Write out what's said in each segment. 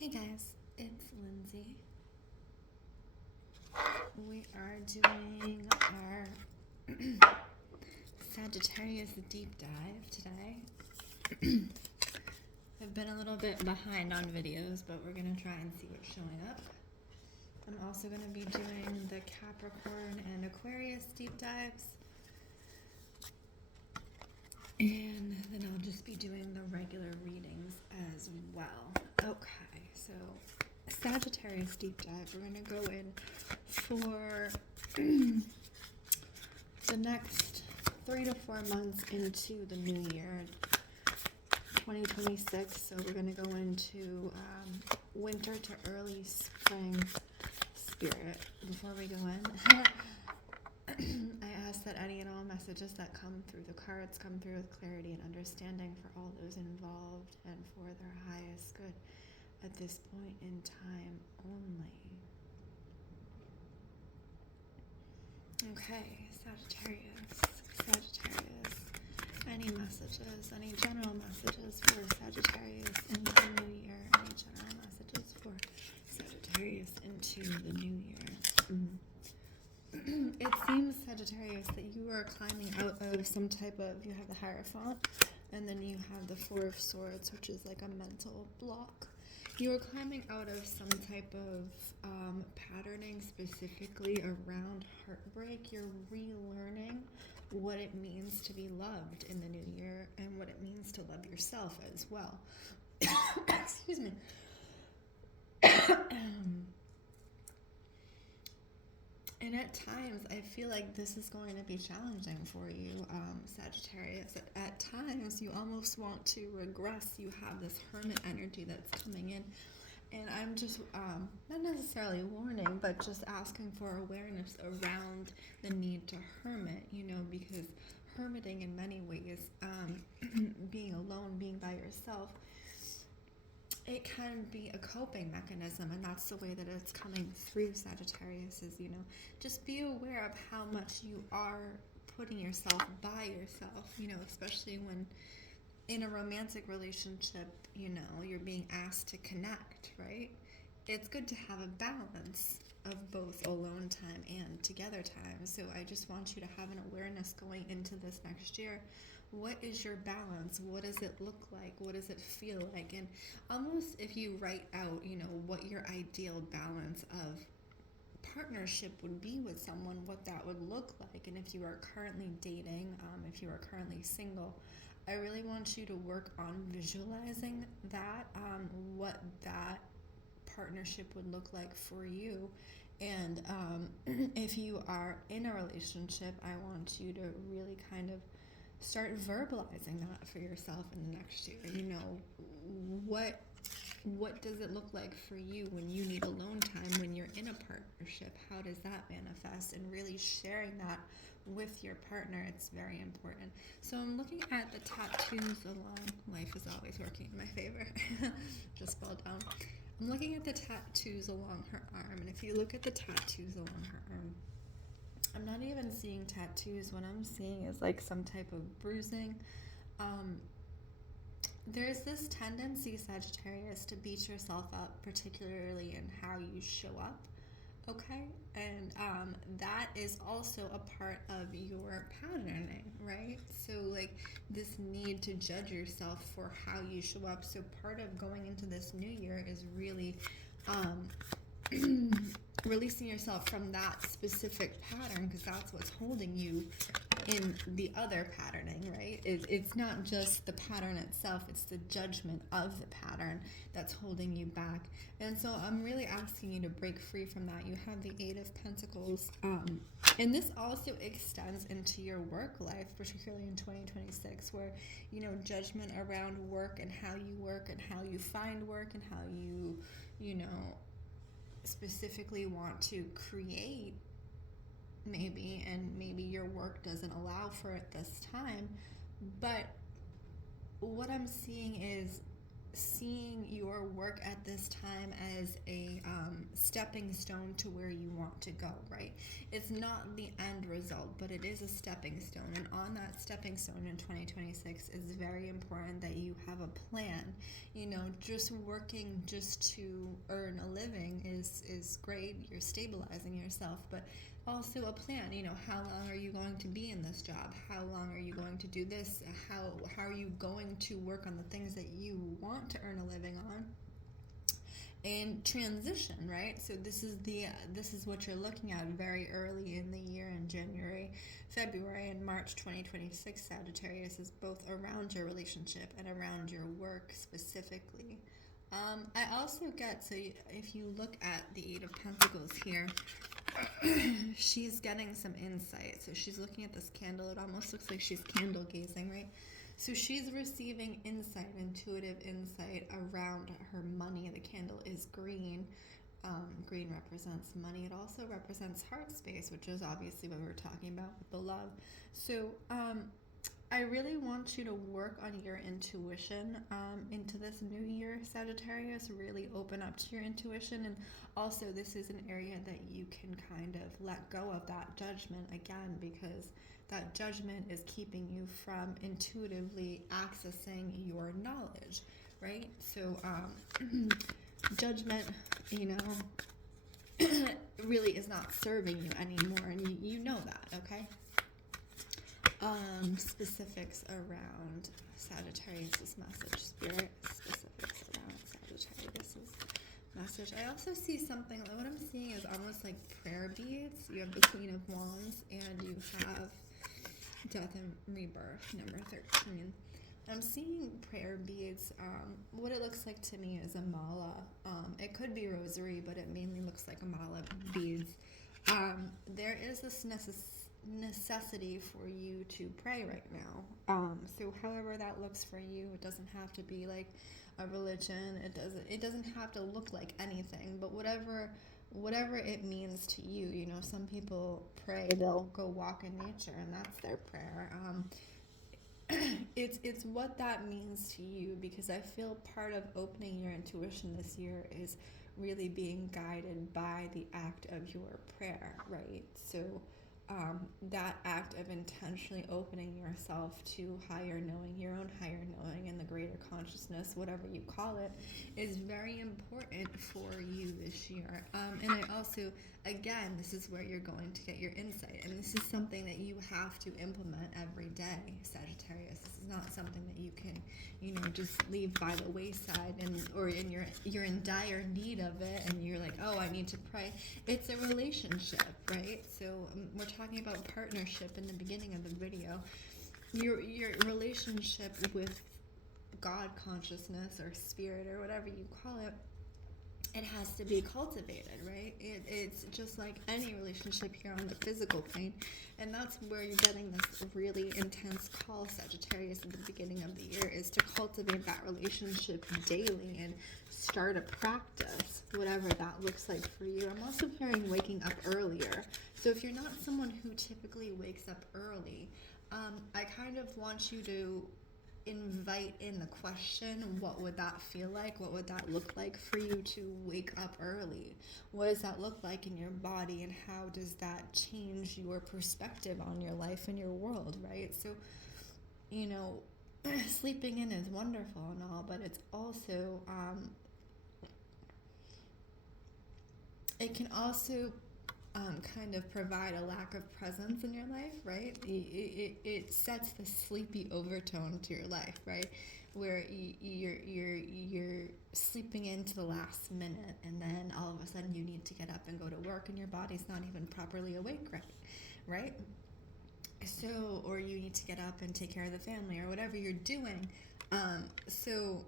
Hey guys, it's Lindsey. We are doing our Sagittarius deep dive today. I've been a little bit behind on videos, but we're going to try and see what's showing up. I'm also going to be doing the Capricorn and Aquarius deep dives. And then I'll just be doing the regular readings as well. Okay, so Sagittarius deep dive. We're going to go in for the next 3 to 4 months into the new year, 2026. So we're going to go into winter to early spring spirit. Before we go in, I ask that any and all messages that come through the cards come through with clarity and understanding for all those involved and for their highest good at this point in time only. Okay, Sagittarius. Any messages, any general messages for Sagittarius into the new year? Any general messages for Sagittarius into the new year? It seems, Sagittarius, that you are climbing out of some type of, you have the Hierophant, and then you have the Four of Swords, which is like a mental block. You are climbing out of some type of patterning, specifically around heartbreak. You're relearning what it means to be loved in the new year and what it means to love yourself as well. Excuse me. And at times, I feel like this is going to be challenging for you, Sagittarius. At times, you almost want to regress. You have this hermit energy that's coming in. And I'm just, not necessarily warning, but just asking for awareness around the need to hermit, because hermiting in many ways, being alone, being by yourself, it can be a coping mechanism, and that's the way that it's coming through, Sagittarius, is, just be aware of how much you are putting yourself by yourself, especially when in a romantic relationship, you're being asked to connect, right? It's good to have a balance of both alone time and together time. So I just want you to have an awareness going into this next year. What is your balance? What does it look like? What does it feel like? And almost if you write out, what your ideal balance of partnership would be with someone, what that would look like. And if you are currently dating, if you are currently single, I really want you to work on visualizing that, what that partnership would look like for you. And if you are in a relationship, I want you to really kind of start verbalizing that for yourself in the next year. What does it look like for you when you need alone time, when you're in a partnership? How does that manifest? And really sharing that with your partner, it's very important. So I'm looking at the tattoos along, life is always working in my favor, just fall down. I'm looking at the tattoos along her arm, and if you look at the tattoos along her arm, I'm not even seeing tattoos. What I'm seeing is like some type of bruising. There's this tendency, Sagittarius, to beat yourself up, particularly in how you show up, okay? And that is also a part of your patterning, right? So like this need to judge yourself for how you show up. So part of going into this new year is really releasing yourself from that specific pattern, because that's what's holding you in the other patterning, right? It's not just the pattern itself, it's the judgment of the pattern that's holding you back. And so I'm really asking you to break free from that. You have the Eight of Pentacles, and this also extends into your work life, particularly in 2026, where judgment around work and how you find work and how you specifically want to create, maybe your work doesn't allow for it this time. But what I'm seeing is seeing your work at this time as a stepping stone to where you want to go, right? It's not the end result, but it is a stepping stone. And on that stepping stone in 2026, it's very important that you have a plan. You know, just working just to earn a living is great. You're stabilizing yourself, but also a plan. You know, how long are you going to be in this job? How long are you going to do this? How are you going to work on the things that you want to earn a living on? And transition, right? So this is what you're looking at very early in the year, in January, February, and March 2026. Sagittarius is both around your relationship and around your work specifically. I also get, so if you look at the Eight of Pentacles here, she's getting some insight. So she's looking at this candle. It almost looks like she's candle gazing, right? So she's receiving insight, intuitive insight around her money. The candle is green. Green represents money. It also represents heart space, which is obviously what we're talking about with the love. So I really want you to work on your intuition into this new year, Sagittarius. Really open up to your intuition. And also, this is an area that you can kind of let go of that judgment again, because that judgment is keeping you from intuitively accessing your knowledge, right? So judgment, you know, really is not serving you anymore, and you know that, okay? Specifics around Sagittarius's message, spirit, specifics around Sagittarius's message. I also see something, what I'm seeing is almost like prayer beads. You have the Queen of Wands, and you have Death and Rebirth, number 13. I'm seeing prayer beads. What it looks like to me is a mala. It could be rosary, but it mainly looks like a mala beads. There is this necessity for you to pray right now. So however that looks for you, it doesn't have to be like a religion. It doesn't have to look like anything, but whatever it means to you. You know, some people pray, they'll go walk in nature, and that's their prayer. It's what that means to you, because I feel part of opening your intuition this year is really being guided by the act of your prayer, right? So that act of intentionally opening yourself to higher knowing, your own higher knowing, and the greater consciousness, whatever you call it, is very important for you this year. And I also, again, this is where you're going to get your insight, and this is something that you have to implement every day, Sagittarius. This is not something that you can, you know, just leave by the wayside, or you're in dire need of it, and you're like, oh, I need to pray. It's a relationship, right? So we're talking about partnership in the beginning of the video. Your relationship with God consciousness or spirit or whatever you call it, it has to be cultivated, right? It's just like any relationship here on the physical plane, and that's where you're getting this really intense call, Sagittarius, at the beginning of the year, is to cultivate that relationship daily and start a practice, whatever that looks like for you. I'm also hearing waking up earlier. So if you're not someone who typically wakes up early, I kind of want you to invite in the question, what would that feel like? What would that look like for you to wake up early? What does that look like in your body, and how does that change your perspective on your life and your world, right? So, you know, sleeping in is wonderful and all, but it's also, it can also kind of provide a lack of presence in your life, right? It sets the sleepy overtone to your life, right? Where you're sleeping into the last minute, and then all of a sudden you need to get up and go to work, and your body's not even properly awake, right? So, or you need to get up and take care of the family, or whatever you're doing. So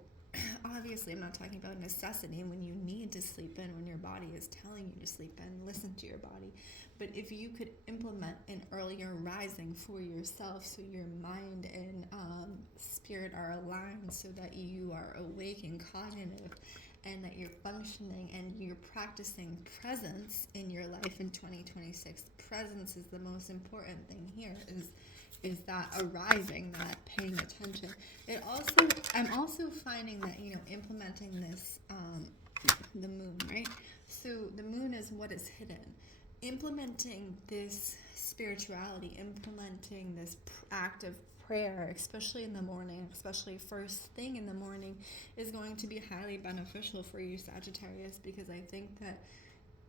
obviously I'm not talking about necessity when you need to sleep in, when your body is telling you to sleep in. Listen to your body. But if you could implement an earlier rising for yourself, so your mind and spirit are aligned, so that you are awake and cognitive, and that you're functioning and you're practicing presence in your life in 2026. Presence is the most important thing here, is is that arriving, that paying attention. I'm also finding that, implementing this, the moon, right? So the moon is what is hidden. Implementing this spirituality, implementing this act of prayer, especially in the morning, especially first thing in the morning, is going to be highly beneficial for you, Sagittarius, because I think that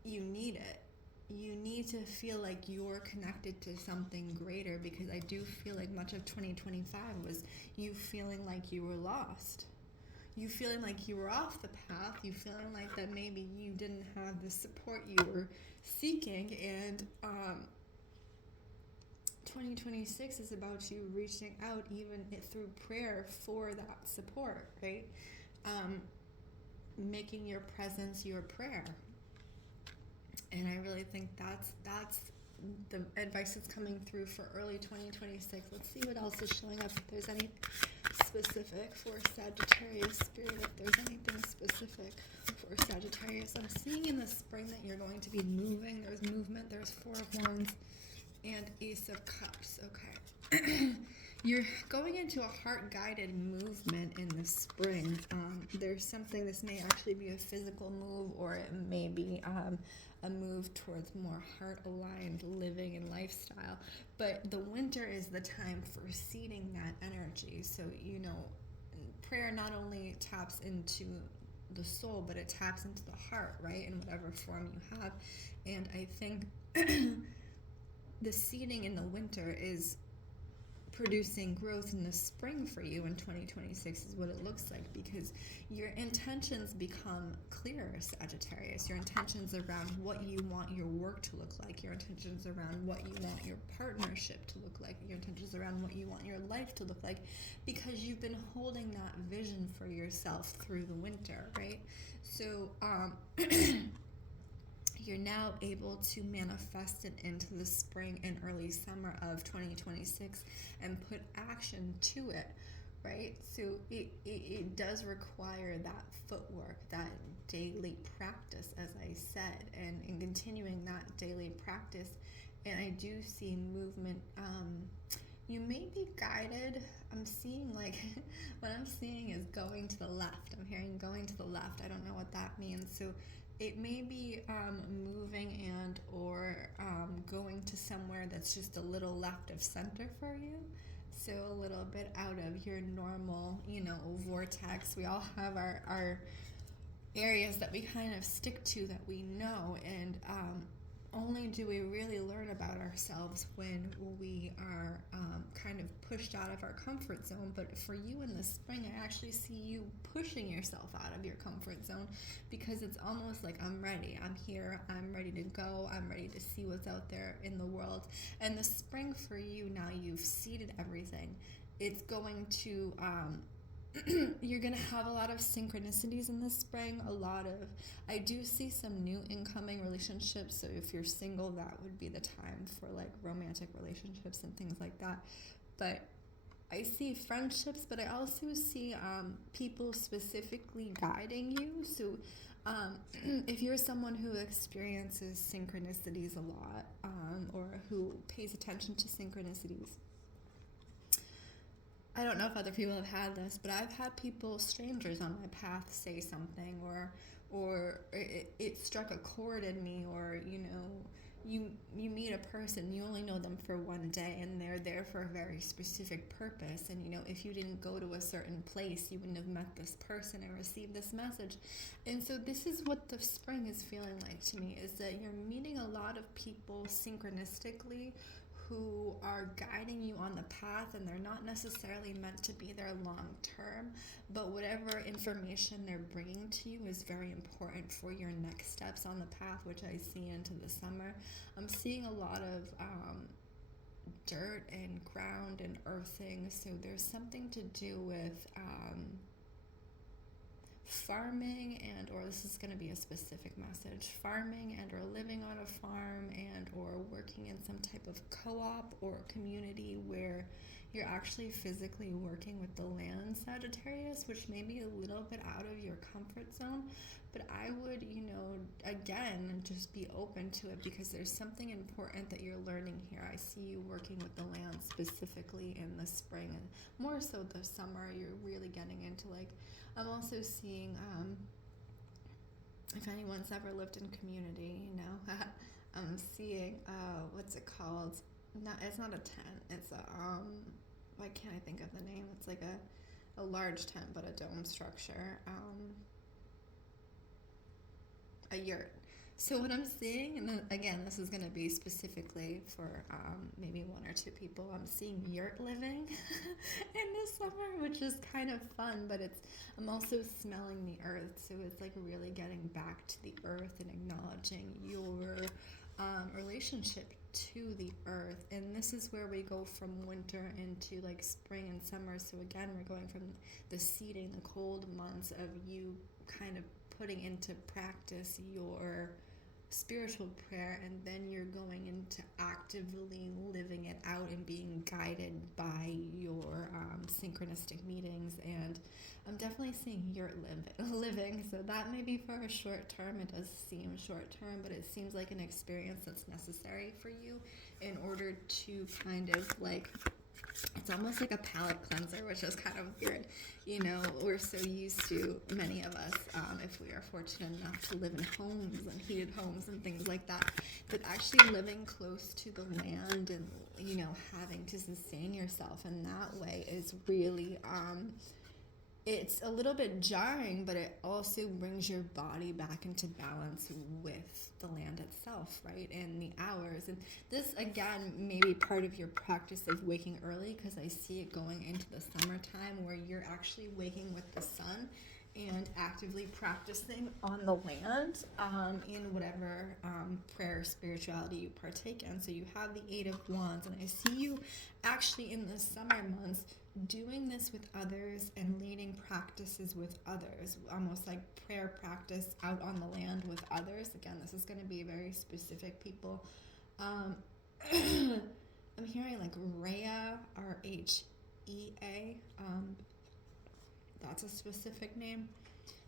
you need it. You need to feel like you're connected to something greater, because I do feel like much of 2025 was you feeling like you were lost. You feeling like you were off the path. You feeling like that maybe you didn't have the support you were seeking. And 2026 is about you reaching out, even through prayer, for that support, right? Making your presence your prayer. And I really think that's the advice that's coming through for early 2026. Let's see what else is showing up. If there's any specific for Sagittarius spirit, if there's anything specific for Sagittarius. I'm seeing in the spring that you're going to be moving. There's movement. There's Four of Wands and Ace of Cups. Okay. You're going into a heart-guided movement in the spring. There's something, this may actually be a physical move, or it may be a move towards more heart-aligned living and lifestyle. But the winter is the time for seeding that energy. So, prayer not only taps into the soul, but it taps into the heart, right? In whatever form you have. And I think the seeding in the winter is producing growth in the spring for you in 2026 is what it looks like, because your intentions become clearer, Sagittarius. Your intentions around what you want your work to look like, your intentions around what you want your partnership to look like, your intentions around what you want your life to look like, because you've been holding that vision for yourself through the winter, right? So you're now able to manifest it into the spring and early summer of 2026 and put action to it, right? So it does require that footwork, that daily practice, as I said, and in continuing that daily practice. And I do see movement. You may be guided. I'm seeing, like, what I'm seeing is going to the left. I'm hearing going to the left. I don't know what that means. So it may be moving and or going to somewhere that's just a little left of center for you. So a little bit out of your normal, vortex. We all have our areas that we kind of stick to, that we know, and only do we really learn about ourselves when we are kind of pushed out of our comfort zone. But for you in the spring, I actually see you pushing yourself out of your comfort zone, because it's almost like, I'm ready, I'm here, I'm ready to go, I'm ready to see what's out there in the world. And the spring for you, now you've seeded everything, it's going to you're going to have a lot of synchronicities in the spring. I do see some new incoming relationships. So if you're single, that would be the time for like romantic relationships and things like that. But I see friendships, but I also see people specifically guiding you. So if you're someone who experiences synchronicities a lot, or who pays attention to synchronicities, I don't know if other people have had this, but I've had strangers on my path, say something, or it struck a chord in me, or you meet a person, you only know them for one day, and they're there for a very specific purpose. And if you didn't go to a certain place, you wouldn't have met this person and received this message. And so this is what the spring is feeling like to me, is that you're meeting a lot of people synchronistically who are guiding you on the path, and they're not necessarily meant to be there long term, but whatever information they're bringing to you is very important for your next steps on the path, which I see into the summer. I'm seeing a lot of dirt and ground and earthing, so there's something to do with farming, and or this is going to be a specific message, farming and or living on a farm, and or working in some type of co-op or community where you're actually physically working with the land, Sagittarius, which may be a little bit out of your comfort zone, but I would, again, just be open to it, because there's something important that you're learning here. I see you working with the land specifically in the spring, and more so the summer. You're really getting into, like, I'm also seeing, if anyone's ever lived in community, I'm seeing, what's it called? It's not a tent. It's a, why can't I think of the name? It's like a large tent, but a dome structure. A yurt. So what I'm seeing, and then again, this is going to be specifically for maybe one or two people, I'm seeing yurt living in the summer, which is kind of fun, but I'm also smelling the earth, so it's like really getting back to the earth and acknowledging your relationship to the earth. And this is where we go from winter into like spring and summer. So again, we're going from the seeding, the cold months of you kind of putting into practice your spiritual prayer, and then you're going into actively living it out and being guided by your synchronistic meetings. And I'm definitely seeing yurt living, so that may be for a short term. It does seem short term, but it seems like an experience that's necessary for you in order to kind of like, it's almost like a palate cleanser, which is kind of weird. We're so used to, many of us, if we are fortunate enough to live in homes and heated homes and things like that, but actually living close to the land and, having to sustain yourself in that way is really, it's a little bit jarring, but it also brings your body back into balance with the land itself, right? And the hours. And this, again, may be part of your practice of waking early, because I see it going into the summertime where you're actually waking with the sun and actively practicing on the land in whatever prayer or spirituality you partake in. So you have the Eight of Wands, and I see you actually in the summer months doing this with others and leading practices with others, almost like prayer practice out on the land with others. Again, this is going to be very specific, people. I'm hearing like Rhea, R-H-E-A. That's a specific name.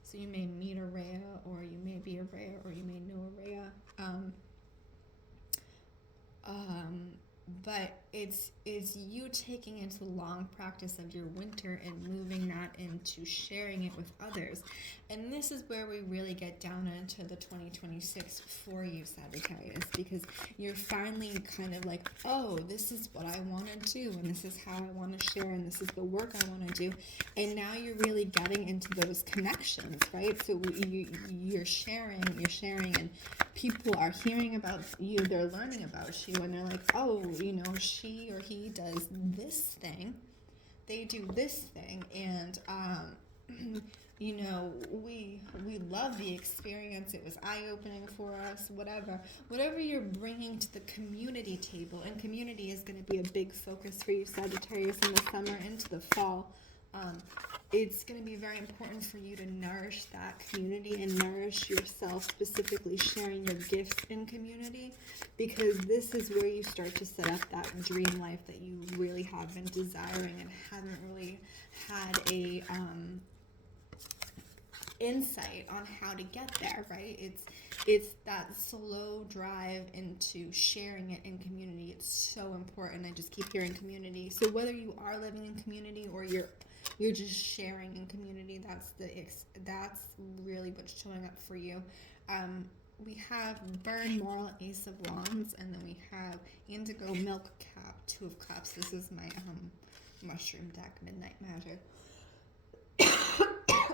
So you may meet a Rhea, or you may be a Rhea, or you may know a Rhea. But it's you taking into the long practice of your winter and moving that into sharing it with others. And this is where we really get down into the 2026 for you, Sagittarius, because you're finally kind of like, oh, this is what I want to do, and this is how I want to share, and this is the work I want to do. And now you're really getting into those connections, right? So you're sharing, and people are hearing about you, they're learning about you, and they're like, oh, she or he does this thing, they do this thing, and we love the experience, it was eye-opening for us, whatever you're bringing to the community table. And community is going to be a big focus for you, Sagittarius, in the summer into the fall. It's going to be very important for you to nourish that community and nourish yourself, specifically sharing your gifts in community, because this is where you start to set up that dream life that you really have been desiring and haven't really had a insight on how to get there, right? It's that slow drive into sharing it in community. It's so important. I just keep hearing community. So whether you are living in community or you're just sharing in community, that's really what's showing up for you. We have Burn Moral, Ace of Wands, and then we have Indigo Milk Cap, Two of Cups. This is my mushroom deck, Midnight Magic.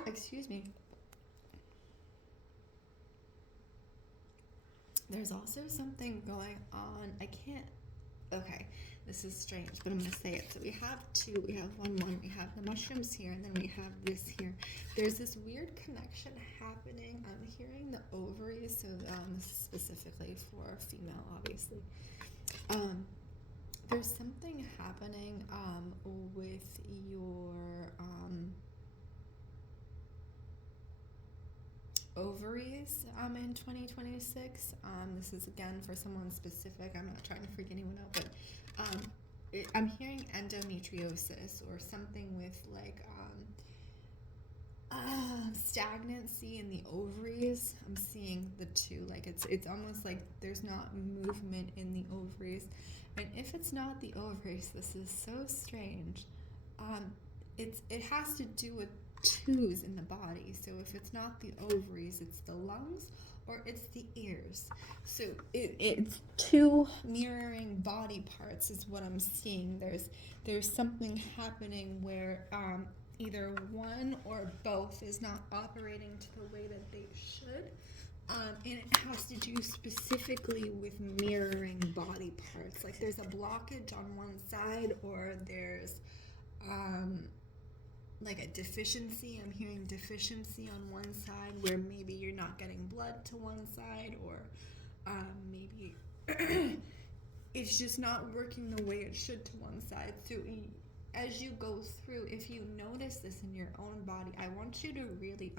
Excuse me. There's also something going on. Okay, this is strange, but I'm going to say it. So we have two. We have one. We have the mushrooms here, and then we have this here. There's this weird connection happening. I'm hearing the ovaries, so this is specifically for female, obviously. There's something happening with your ovaries in 2026. This is again for someone specific. I'm not trying to freak anyone out, but I'm hearing endometriosis or something with like stagnancy in the ovaries. I'm seeing the two. Like it's almost like there's not movement in the ovaries. And if it's not the ovaries, this is so strange. It has to do with twos in the body. So if it's not the ovaries, it's the lungs or it's the ears. So it's two mirroring body parts is what I'm seeing. There's something happening where either one or both is not operating to the way that they should. And it has to do specifically with mirroring body parts. Like there's a blockage on one side, or there's like a deficiency. I'm hearing deficiency on one side where maybe you're not getting blood to one side, or maybe it's just not working the way it should to one side. So as you go through, if you notice this in your own body, I want you to really,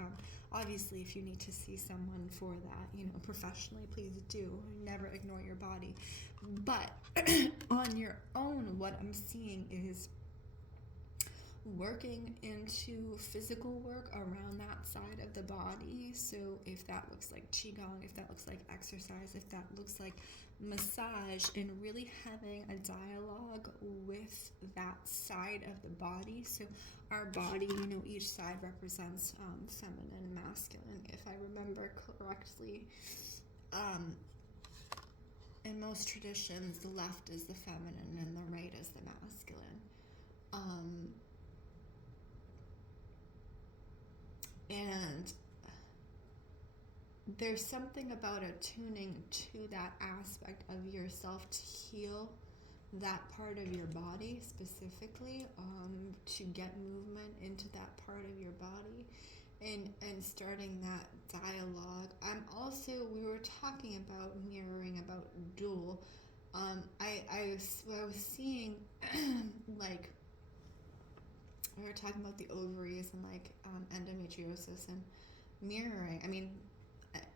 obviously if you need to see someone for that, you know, professionally, please do. Never ignore your body. But on your own, what I'm seeing is working into physical work around that side of the body. So if that looks like qigong, if that looks like exercise, if that looks like massage, and really having a dialogue with that side of the body. So our body, you know, each side represents feminine, masculine, if I remember correctly. In most traditions, the left is the feminine and the right is the masculine. And there's something about attuning to that aspect of yourself to heal that part of your body specifically, to get movement into that part of your body, and starting that dialogue. We were talking about mirroring, about dual. I was seeing like, we were talking about the ovaries and like endometriosis and mirroring. I mean,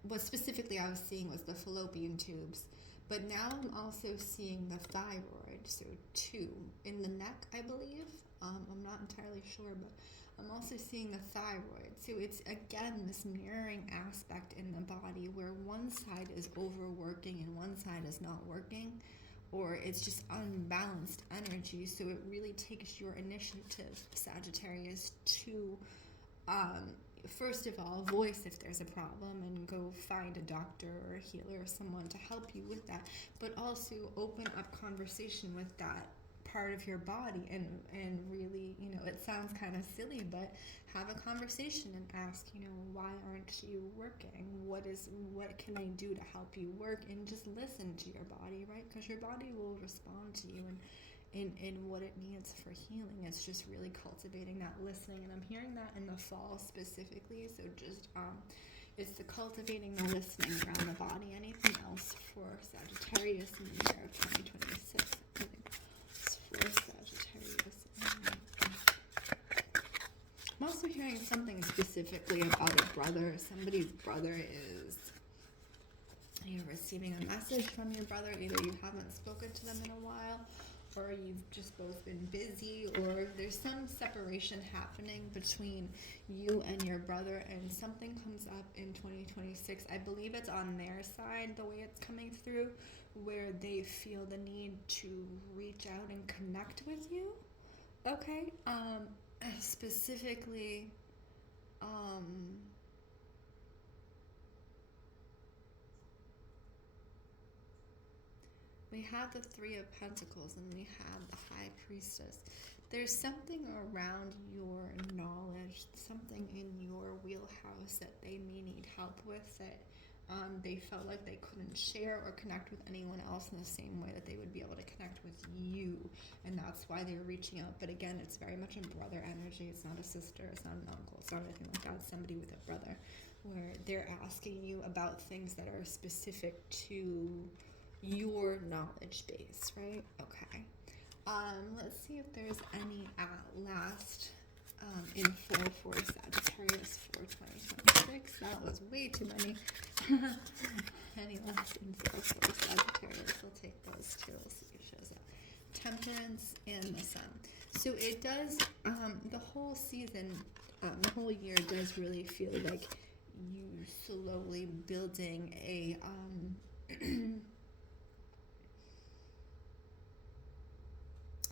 what specifically I was seeing was the fallopian tubes, but now I'm also seeing the thyroid, so two in the neck, I believe. I'm not entirely sure, but I'm also seeing the thyroid. So it's again this mirroring aspect in the body where one side is overworking and one side is not working, or it's just unbalanced energy. So it really takes your initiative, Sagittarius, to first of all voice if there's a problem and go find a doctor or a healer or someone to help you with that, but also open up conversation with that part of your body and really, you know, it sounds kind of silly, but have a conversation and ask, you know, why aren't you working? What can I do to help you work? And just listen to your body, right? Because your body will respond to you in what it needs for healing. It's just really cultivating that listening, and I'm hearing that in the fall specifically. So just it's the cultivating the listening around the body. Anything else for Sagittarius in the year of 2026? I think it's for Sagittarius. I'm also hearing something specifically about a brother. Somebody's brother is, you're receiving a message from your brother. Either you haven't spoken to them in a while, or you've just both been busy, or there's some separation happening between you and your brother, and something comes up in 2026. I believe it's on their side, the way it's coming through, where they feel the need to reach out and connect with you. Okay? Specifically, we have the Three of Pentacles and we have the High Priestess. There's something around your knowledge, something in your wheelhouse that they may need help with, that they felt like they couldn't share or connect with anyone else in the same way that they would be able to connect with you, and that's why they're reaching out. But again, it's very much a brother energy. It's not a sister, it's not an uncle, it's not anything like that. It's somebody with a brother, where they're asking you about things that are specific to your knowledge base, right? Okay. Let's see if there's any last info for Sagittarius for 2026. That was way too many. Any last info for Sagittarius? We'll take those two. We'll see if it shows up. Temperance and the Sun. So it does, the whole season, The whole year does really feel like you slowly building a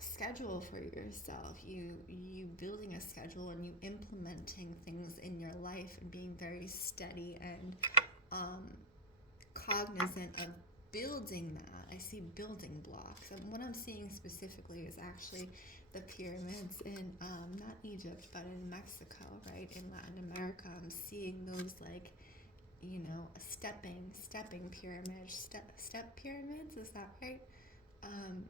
schedule for yourself. You building a schedule and you implementing things in your life and being very steady and cognizant of building that. I see building blocks, and what I'm seeing specifically is actually the pyramids in not Egypt but in Mexico, right, in Latin America. I'm seeing those, like, you know, stepping pyramids, step pyramids, is that right? um,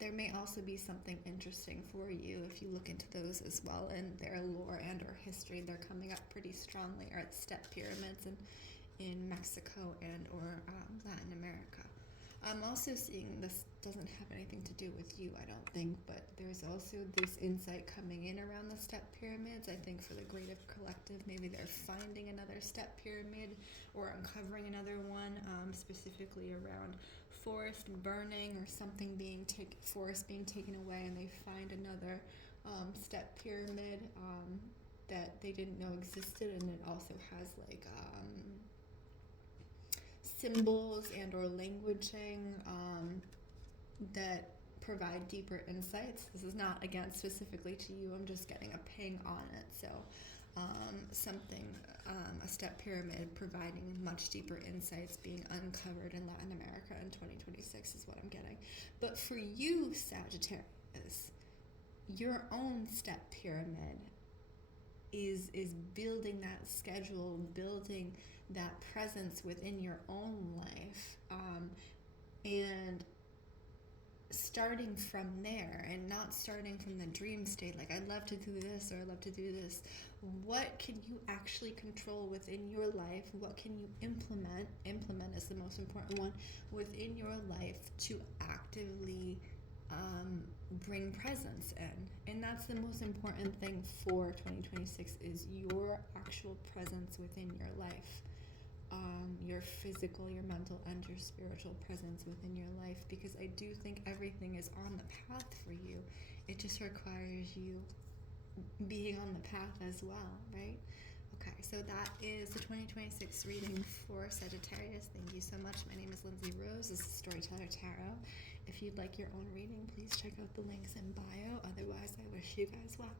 there may also be something interesting for you if you look into those as well, and their lore and or history. They're coming up pretty strongly, are step pyramids in Mexico and or Latin America. I'm also seeing, this doesn't have anything to do with you, I don't think, but there's also this insight coming in around the step pyramids. I think for the greater collective, maybe they're finding another step pyramid or uncovering another one, specifically around forest burning or something being forest being taken away, and they find another step pyramid that they didn't know existed, and it also has like symbols and or languaging that provide deeper insights. This is not, again, specifically to you. I'm just getting a ping on it. So a step pyramid providing much deeper insights being uncovered in Latin America in 2026 is what I'm getting. But for you, Sagittarius, your own step pyramid is building that schedule, building that presence within your own life, and starting from there, and not starting from the dream state, like I'd love to do this or I'd love to do this. What can you actually control within your life? What can you implement is the most important one within your life to actively bring presence in. And that's the most important thing for 2026, is your actual presence within your life, your physical, your mental, and your spiritual presence within your life, because I do think everything is on the path for you. It just requires you being on the path as well, right? Okay, so that is the 2026 reading for Sagittarius. Thank you so much. My name is Lindsey Rose. This is Storyteller Tarot. If you'd like your own reading, please check out the links in bio. Otherwise, I wish you guys well.